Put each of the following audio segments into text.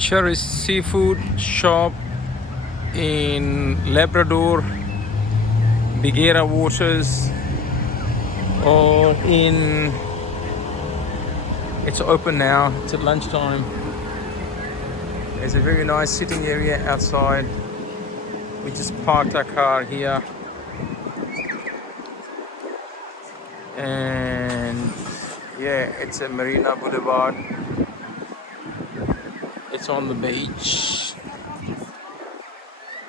Cherry seafood shop in Labrador, Bigera waters, or in, it's open now, it's at lunchtime. There's a very nice sitting area outside. We just parked our car here, and yeah, it's a Marina Boulevard. It's on the beach.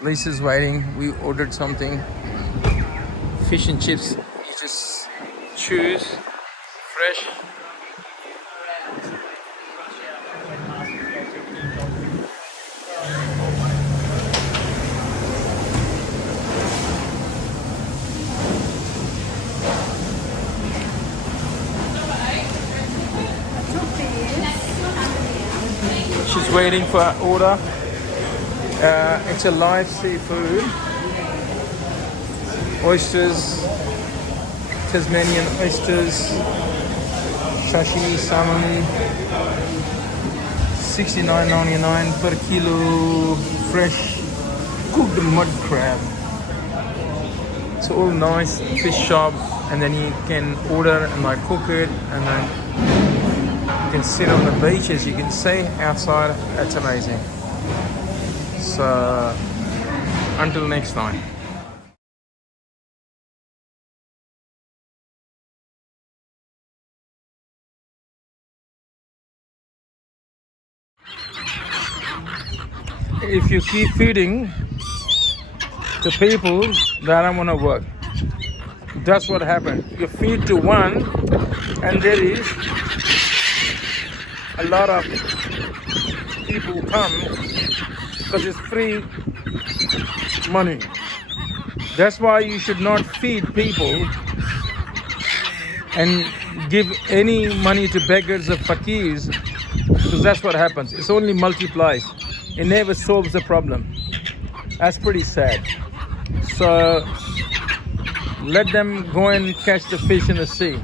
Lisa's waiting. We ordered something. Fish and chips. You just choose fresh. She's waiting for her order. It's a live seafood. Oysters, Tasmanian oysters, sashimi salmon, $69.99 per kilo. Fresh cooked mud crab. It's all nice fish shop, and then you can order and like cook it, and then you can sit on the beach, as you can see outside. That's amazing. So until next time. If you keep feeding to people, that don't want to work. That's what happened. You feed to one, and there is a lot of people come because it's free money. That's why you should not feed people and give any money to beggars or fakirs, because that's what happens. It's only multiplies. It never solves the problem. That's pretty sad. So let them go and catch the fish in the sea.